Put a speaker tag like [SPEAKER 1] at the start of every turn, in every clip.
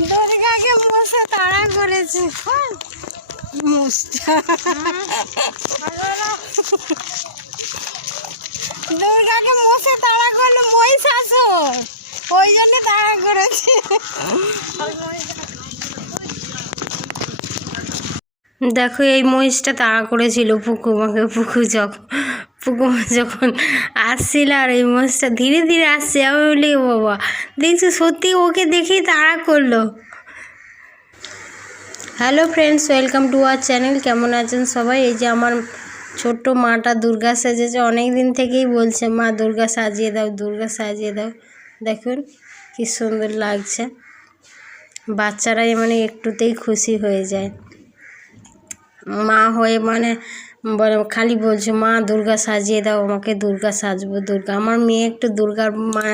[SPEAKER 1] দুর্গাকে মশা তাড়া করেছে মুসটা দুর্গাকে মশে তাড়া করল মহিষাসুর ওই জন্য তাড়া করেছে দেখো, এই মহিষটা তাড়া করেছিল পুকুমাকে। পুকু যখন পুকুমা যখন আসছিল আর এই মহিষটা ধীরে ধীরে আসছে, আমি বলি বাবা, দেখছি সত্যি ওকে দেখেই তাড়া করল। Hello friends welcome to our channel কেমন আছেন সবাই? এই যে আমার ছোট্ট মাটা দুর্গা সেজেছে অনেক দিন থেকেই বলছে, মা, দুর্গা সাজিয়ে দাও, দুর্গা সাজিয়ে দাও। দেখুন কি সুন্দর লাগছে। বাচ্চারাই মানে একটুতেই খুশি হয়ে যায়। মা হয়ে মানে বলে, খালি বলছে, মা, দুর্গা সাজিয়ে দাও, আমাকে দুর্গা সাজবো, দুর্গা। আমার মেয়ে একটু দুর্গার মা,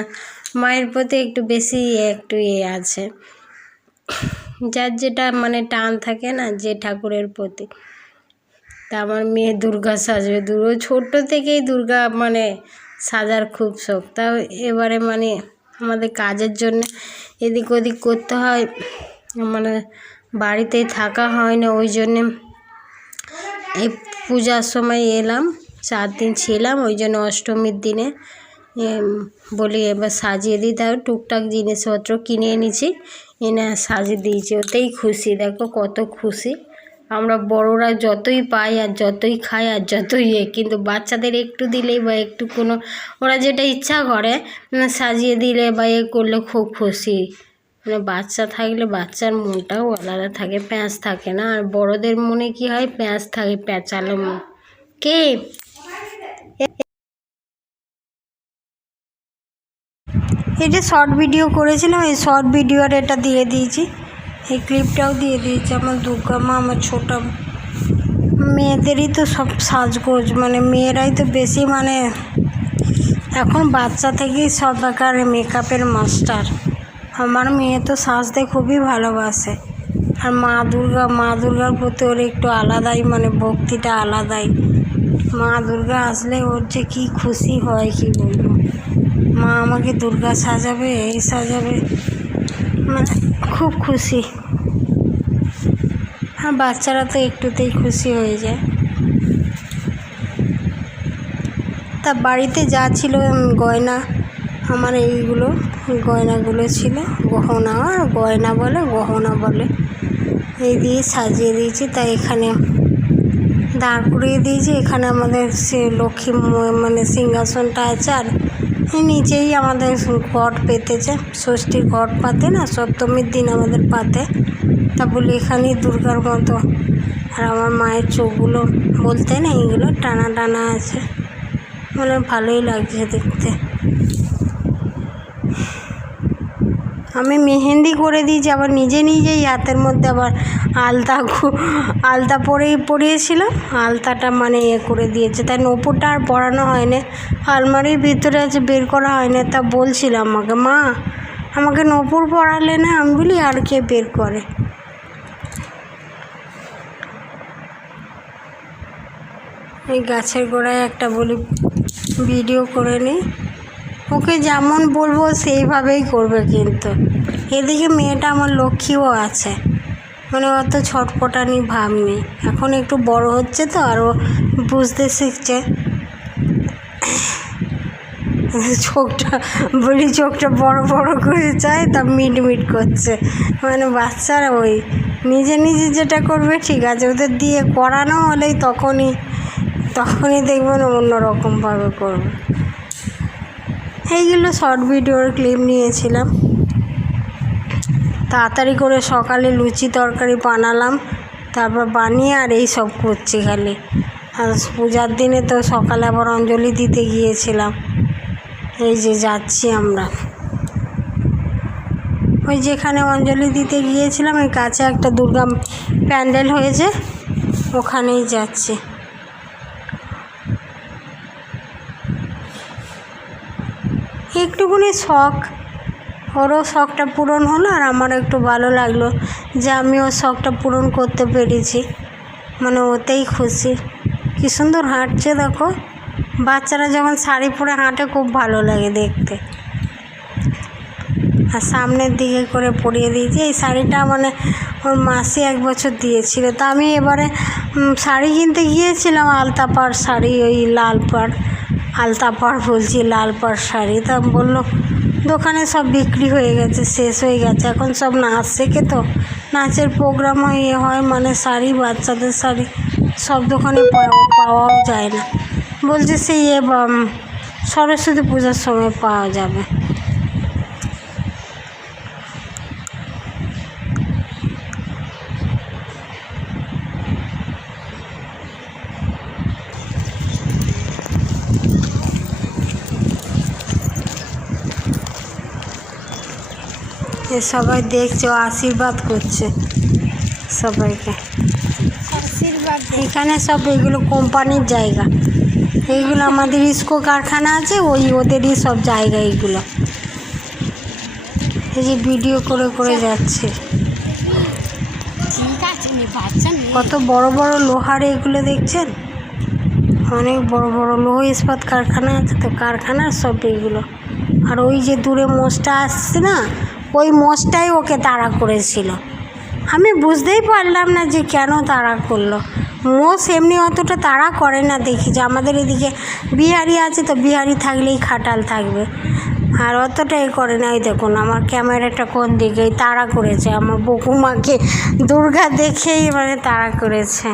[SPEAKER 1] মায়ের প্রতি একটু বেশি একটু ইয়ে আছে। যার যেটা মানে টান থাকে না, যে ঠাকুরের প্রতি। তা আমার মেয়ে দুর্গা সাজবে, দুর্গা। ছোট্ট থেকেই দুর্গা মানে সাজার খুব শখ। তাও এবারে মানে আমাদের কাজের জন্য এদিক ওদিক করতে হয় মানে বাড়িতে থাকা হয় না, ওই জন্যে এই পূজার সময় এলাম, চার দিন ছিলাম, ওই জন্য অষ্টমীর দিনে বলি এবার সাজিয়ে দিই। তাও টুকটাক জিনিসপত্র কিনে এনেছি, এনে সাজিয়ে দিয়েছি, ওতেই খুশি। দেখো কত খুশি। আমরা বড়রা যতই পাই আর যতই খাই আর যতই এ, কিন্তু বাচ্চাদের একটু দিলেই বা একটু কোনো, ওরা যেটা ইচ্ছা করে সাজিয়ে দিলে বা এ করলে খুব খুশি। মানে বাচ্চা থাকলে বাচ্চার মনটাও আলাদা থাকে, প্যাঁচ থাকে না। আর বড়দের মনে কি হয়? প্যাঁচ থাকে, প্যাঁচালো মন। কে? এই যে শর্ট ভিডিও করেছিলাম, এই শর্ট ভিডিওর এটা দিয়ে দিয়েছি। এই ক্লিপটাও দিয়ে দিয়েছি আমার দুর্গা মা, আমার ছোট মেয়েদেরই তো সব সাজগোজ। মানে মেয়েরাই তো বেশি মানে এখন বাচ্চা থেকেই সব একার মেকআপের মাস্টার আমার মেয়ে তো সাজতে খুবই ভালোবাসে। আর মা দুর্গা, মা দুর্গার প্রতি ওর একটু আলাদাই মানে ভক্তিটা আলাদাই। মা দুর্গা আসলে ওর যে কী খুশি হয় কি বলব? মা আমাকে দুর্গা সাজাবে, এই সাজাবে মানে খুব খুশি। আর বাচ্চারা তো একটুতেই খুশি হয়ে যায়। তা বাড়িতে যা ছিল গয়না আমার এইগুলো গয়নাগুলো ছিল, গহনা আর গয়না বলে, গহনা বলে। এই দিয়ে সাজিয়ে দিয়েছি, তাই এখানে দাঁড় করিয়ে দিয়েছি। এখানে আমাদের সে লক্ষ্মী মানে সিংহাসনটা আছে, আর নিচেই আমাদের ঘট পেতেছে ষষ্ঠীর ঘট পাতে না, সপ্তমীর দিন আমাদের পাতে। তা বলি এখানেই দুর্গার মতো। আর আমার মায়ের চোখগুলো বলতে না, এইগুলো টানা টানা আছে। মানে ভালোই লাগছে দেখতে। আমি মেহেন্দি করে দিয়েছি, আবার নিজে নিজেই হাতের মধ্যে আবার আলতা আলতা পরেই পরিয়েছিলাম। আলতাটা মানে ইয়ে করে দিয়েছে। তাই নপুরটা আর পরানো হয় না আলমারির ভিতরে আছে বের করা হয় না তা বলছিলাম আমাকে, মা, আমাকে নপুর পরালে না আমি বলি আর কে বের করে? এই গাছের গোড়ায় একটা বলি ভিডিও করে নিই। ওকে যেমন বলব সেইভাবেই করবে কিন্তু। এদিকে মেয়েটা আমার লক্ষ্মীও আছে। মানে অত ছটপটানি ভাব নেই এখন একটু বড় হচ্ছে তো আরও বুঝতে শিখছে। চোখটা, বলি চোখটা বড় বড় করে চায়, তা মিট মিট করছে। মানে বাচ্চারা ওই নিজে নিজে যেটা করবে, ঠিক আছে, ওদের দিয়ে করানো হলেই তখনই তখনই দেখবেন অন্যরকমভাবে করবে। এইগুলো শর্ট ভিডিওর ক্লিপ নিয়েছিলাম। তাড়াতাড়ি করে সকালে লুচি তরকারি বানালাম, তারপর বানিয়ে আর এই সব করছি খালি। আর পূজার দিনে তো সকালে আবার অঞ্জলি দিতে গিয়েছিলাম। এই যে যাচ্ছি আমরা। ওই যেখানে অঞ্জলি দিতে গিয়েছিলাম, ওই কাছে একটা দুর্গা প্যান্ডেল হয়েছে, ওখানেই যাচ্ছি। একটুখানি শখ। ওরও শখটা পূরণ হলো আর আমার একটু ভালো লাগল যে আমি ওর শখটা পূরণ করতে পেরেছি। মানে ওতেই খুশি। কী সুন্দর হাঁটছে দেখো। বাচ্চারা যখন শাড়ি পরে হাঁটে খুব ভালো লাগে দেখতে। আর সামনের দিকে করে পরিয়ে দিয়েছি। এই শাড়িটা মানে ওর মাসি এক বছর দিয়েছিল। তা আমি এবারে শাড়ি কিনতে গিয়েছিলাম আলতাপাড় শাড়ি, ওই লাল পাড় আলতাপাড় বলছি, লাল পাড় শাড়ি। তা বলল, দোকানে সব বিক্রি হয়ে গেছে, শেষ হয়ে গেছে, এখন সব নাচ শেখে তো। নাচের প্রোগ্রাম ইয়ে হয় মানে শাড়ি, বাচ্চাদের শাড়ি, সব দোকানে পাওয়া- পাওয়াও যায় না। বলছে, সেই সরস্বতী পূজার সময় পাওয়া যাবে। এ সবাই দেখছে ও আশীর্বাদ করছে সবাইকে।
[SPEAKER 2] আশীর্বাদ
[SPEAKER 1] এখানে সব এগুলো কোম্পানির জায়গা। এইগুলো আমাদের ইস্কো কারখানা আছে ওই ওদেরই সব জায়গা এইগুলো এই যে ভিডিও করে করে যাচ্ছে।
[SPEAKER 2] বাচ্চা নেই
[SPEAKER 1] কত বড় বড় লোহার এগুলো দেখছেন? অনেক বড় বড় লোহ ইস্পাত কারখানা আছে তো কারখানার সব এইগুলো আর ওই যে দূরে মোষটা আসছে না ওই মোষটাই ওকে তাড়া করেছিল। আমি বুঝতেই পারলাম না যে কেন তাড়া করল। মোষ এমনি অতটা তাড়া করে না দেখি যে আমাদের এদিকে বিহারি আছে তো বিহারি থাকলেই খাটাল থাকবে। আর অতটা এ করে না। ওই দেখুন আমার ক্যামেরাটা কোন দিকে? তাড়া করেছে। আমার বকুমাকে দুর্গা দেখেই মানে তাড়া করেছে।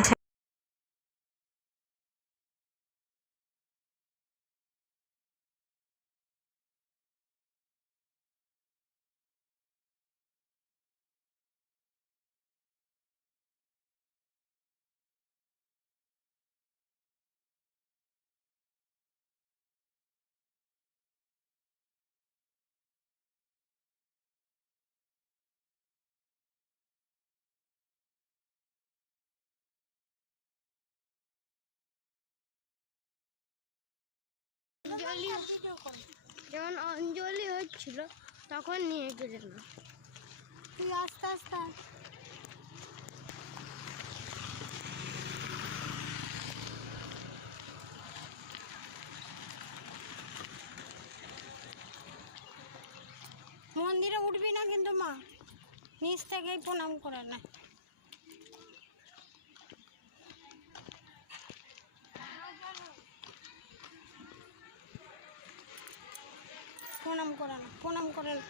[SPEAKER 2] অঞ্জলি যখন অঞ্জলি হচ্ছিল, তখন নিয়ে গেছিলাম তুই আস্তে আস্তে
[SPEAKER 1] মন্দিরে উঠবি না কিন্তু মা, নিচ থেকেই প্রণাম করে না। প্রণাম করে না প্রণাম করে না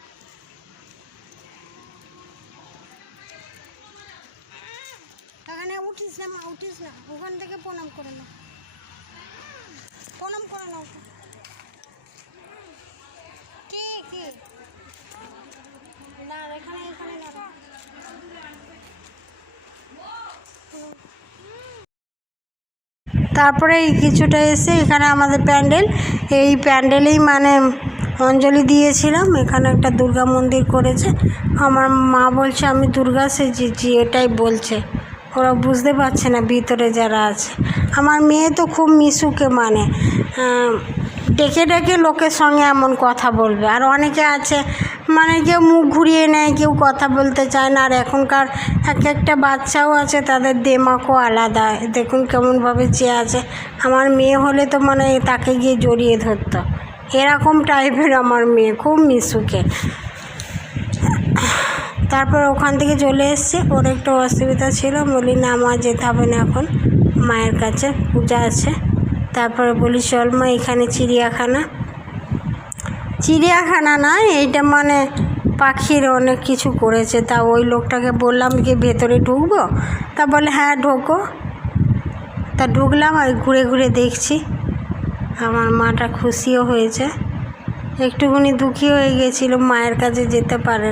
[SPEAKER 1] এখানে উঠিস না, মা, উঠিস না। ওখান থেকে প্রণাম করে না প্রণাম করে না ওকে কি কি? না এখানে এখানে না তারপরে এই কিছুটা এসে এখানে আমাদের প্যান্ডেল। এই প্যান্ডেলেই মানে অঞ্জলি দিয়েছিলাম। এখানে একটা দুর্গা মন্দির করেছে। আমার মা বলছে, আমি দুর্গা সেজেছি। এটাই বলছে। ওরা বুঝতে পারছে না ভিতরে যারা আছে। আমার মেয়ে তো খুব মিশুকে মানে। ডেকে ডেকে লোকের সঙ্গে এমন কথা বলবে। আর অনেকে আছে মানে কেউ মুখ ঘুরিয়ে নেয়, কেউ কথা বলতে চায় না। আর এখনকার এক একটা বাচ্চাও আছে, তাদের দেমাকও আলাদা। দেখুন কেমনভাবে চেয়ে আছে। আমার মেয়ে হলে তো মানে তাকে গিয়ে জড়িয়ে ধরতো। এরকম টাইপের আমার মেয়ে, খুব মিশুকে। তারপর ওখান থেকে চলে এসছে। ওর একটু অসুবিধা ছিল। বলি, না মা, যেতে হবে না এখন। মায়ের কাছে পূজা আছে। তারপরে বলি, চল মা, এখানে চিড়িয়াখানা। চিড়িয়াখানা না, এইটা মানে পাখির অনেক কিছু করেছে। তা ওই লোকটাকে বললাম কি, ভেতরে ঢুকবো? তা বলে হ্যাঁ ঢোকো। তা ঢুকলাম আর ঘুরে ঘুরে দেখছি। আমার মাটা খুশিও হয়েছে। একটুখানি দুঃখী হয়ে গেছিল মায়ের কাছে যেতে পারে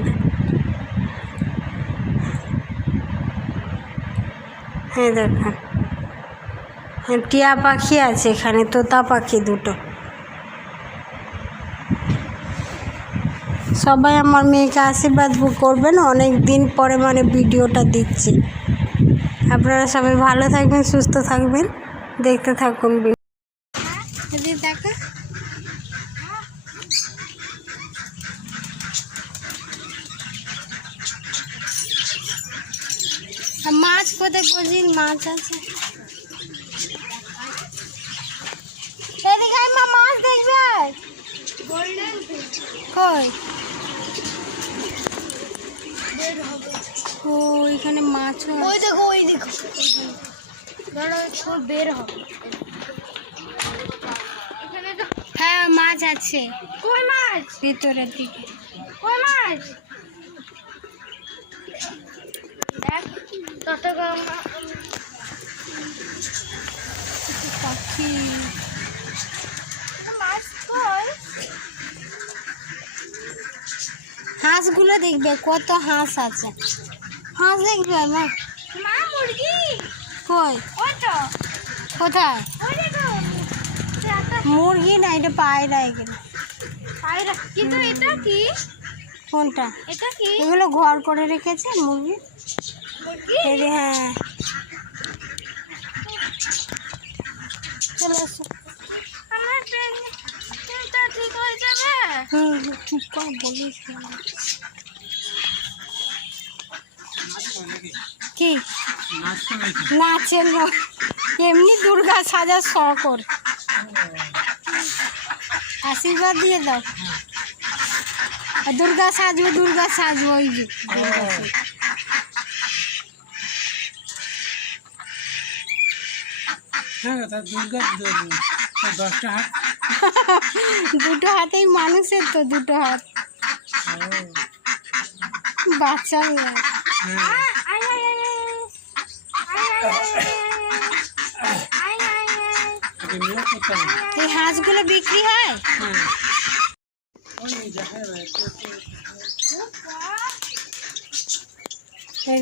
[SPEAKER 1] হ্যাঁ দেখুন হ্যাঁ, টিয়া পাখি আছে এখানে তোতা পাখি দুটো। সবাই আমার মেয়েকে আশীর্বাদ করবেন অনেক দিন পরে মানে ভিডিওটা দিচ্ছি। আপনারা সবাই ভালো থাকবেন সুস্থ থাকবেন দেখতে থাকুন ভিডিও।
[SPEAKER 2] যদি দেখা আর মাছ কোথায় বুঝিন মাছ আছে এদিকে মা মাছ দেখবে কই?
[SPEAKER 1] ও এখানে মাছও
[SPEAKER 2] ওই দেখো ওই দেখো। বের হবে
[SPEAKER 1] হ্যাঁ মাছ আছে।
[SPEAKER 2] কই মাছ?
[SPEAKER 1] ভিতরের দিকে।
[SPEAKER 2] কই মাছ? দেখ চট্টগ্রাম
[SPEAKER 1] পাখি। হাঁসগুলো দেখবে কত হাঁস আছে। হাঁস দেখবে মা
[SPEAKER 2] মুরগি?
[SPEAKER 1] কই? কোথায়? মুরগি না এটা পায়রা এগুলো
[SPEAKER 2] পায়রা। কিন্তু এটা কি?
[SPEAKER 1] কোনটা?
[SPEAKER 2] এটা কি?
[SPEAKER 1] এগুলো ঘর করে রেখেছে মুরগি? হ্যাঁ।
[SPEAKER 2] ঠিক
[SPEAKER 1] কর বলিস না। এমনি দুর্গা সাজার শখর আশীর্বাদ দিয়ে দাও দুর্গা সাজবো দুর্গা সাজবো ওই যে
[SPEAKER 3] দশটা হাত
[SPEAKER 1] দুটো হাতেই মানুষের তো দুটো হাত বাচ্চা এই হাঁসগুলো বিক্রি হয় এই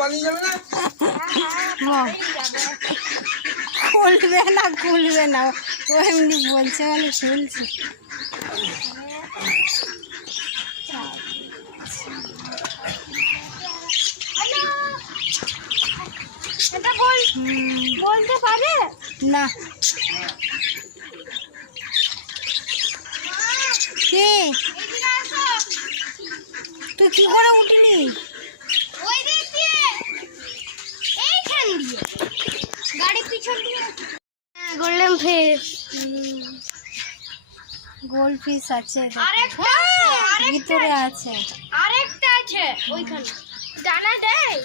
[SPEAKER 3] পালিয়ে যাবে না?
[SPEAKER 1] মা, খুলবে না খুলবে না। ও এমনি বলছে মানে খুলছে
[SPEAKER 2] বলতে পারে?
[SPEAKER 1] না। কি? তুই কি করে উঠলি
[SPEAKER 2] ওই দিক দিয়ে এইখান দিয়ে গাড়ি পিছন দিয়ে গোল্ডেন ফিশ।
[SPEAKER 1] গোল পিস আছে ভিতরে আছে।
[SPEAKER 2] আরেকটা আছে ওইখানে। দানা দেয়?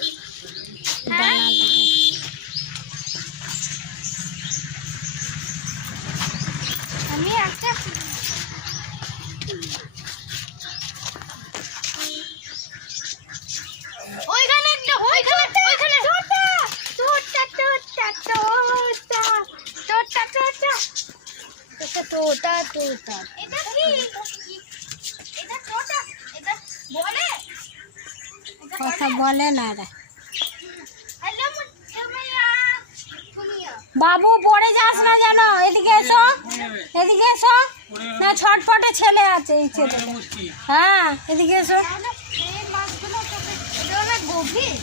[SPEAKER 2] হ্যাঁ। আমি একটা ওইখানে একটা ওইখানে ওইখানে তোরটা তোরটা তোরটা তোরটা তোরটা তোরটা তোরটা তোরটা এটা কি? এটা তোরটা এটা বলে?
[SPEAKER 1] কথা বলে? না রে।
[SPEAKER 2] হ্যালো মুমিয়া মুমিয়া
[SPEAKER 1] বাবু পড়ে যাস না যেন। এদিকে এসো। এদিকে এসো। না ছটফটে ছেলে আছে এই ছেলে। হ্যাঁ এদিকে এসো।
[SPEAKER 2] এই মাছগুলো তোকে এটা অনেক গভীর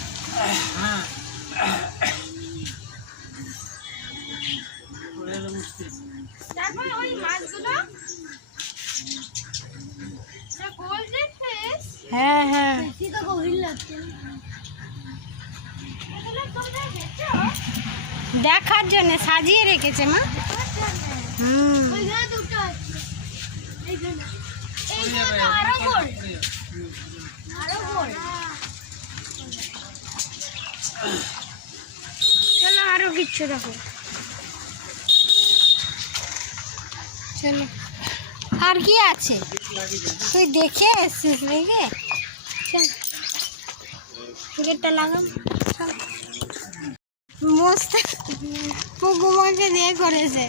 [SPEAKER 3] হ্যাঁ
[SPEAKER 1] হ্যাঁ। দেখার জন্য, সাজিয়ে রেখেছে, মা। হুম।
[SPEAKER 2] চলো আরও কিচ্ছু দেখো।
[SPEAKER 1] চলো। আর কি আছে? তুই দেখে এসছিস দেখে গেটটা লাগাম। মস্ত পুকুমাকে দিয়ে করেছে।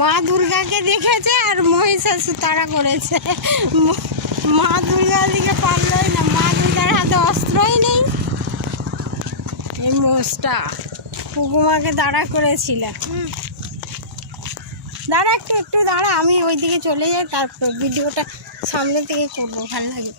[SPEAKER 1] মা দুর্গাকে দেখেছে আর মহিষাসুর তারা করেছে। মা দুর্গার দিকে পারলই না। মা দুর্গার হাতে অস্ত্রই নেই। এই মোষটা
[SPEAKER 3] কুকুমাকে দাঁড়া করেছিল। দাঁড়া একটু একটু দাঁড়া, আমি ওই দিকে চলে যাই, তারপর ভিডিওটা সামনে থেকে করব, ভালো লাগবে।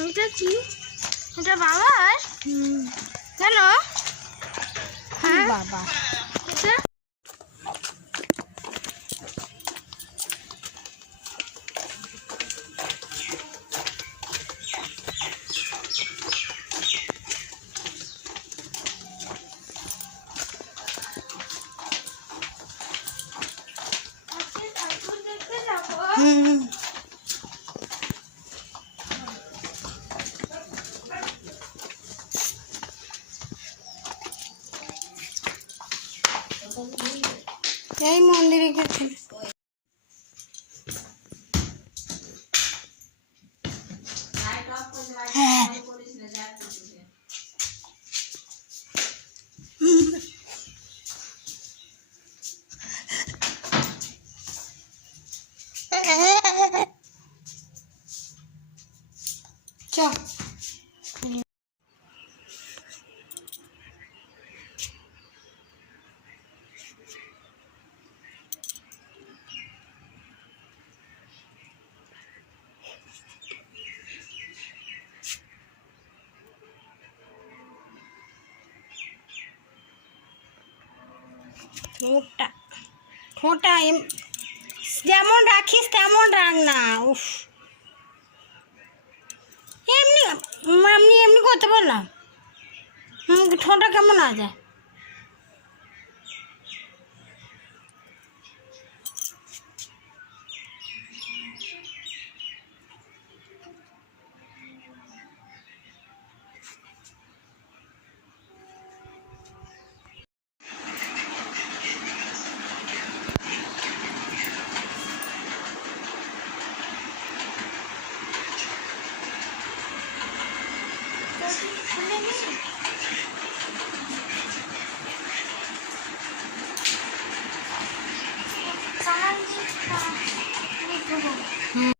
[SPEAKER 2] এটা কি? এটা বাবার? কেন? হ্যাঁ?
[SPEAKER 3] বাবা? এই মন্দিরে গেছি হ্যাঁ চ ঠোঁটটা। ঠোঁটা এম- যেমন রাখিস তেমন রাখ না, উফ। এমনি এমনি এমনি করতে বললাম ঠোঁটটা ঠোঁটা কেমন আছে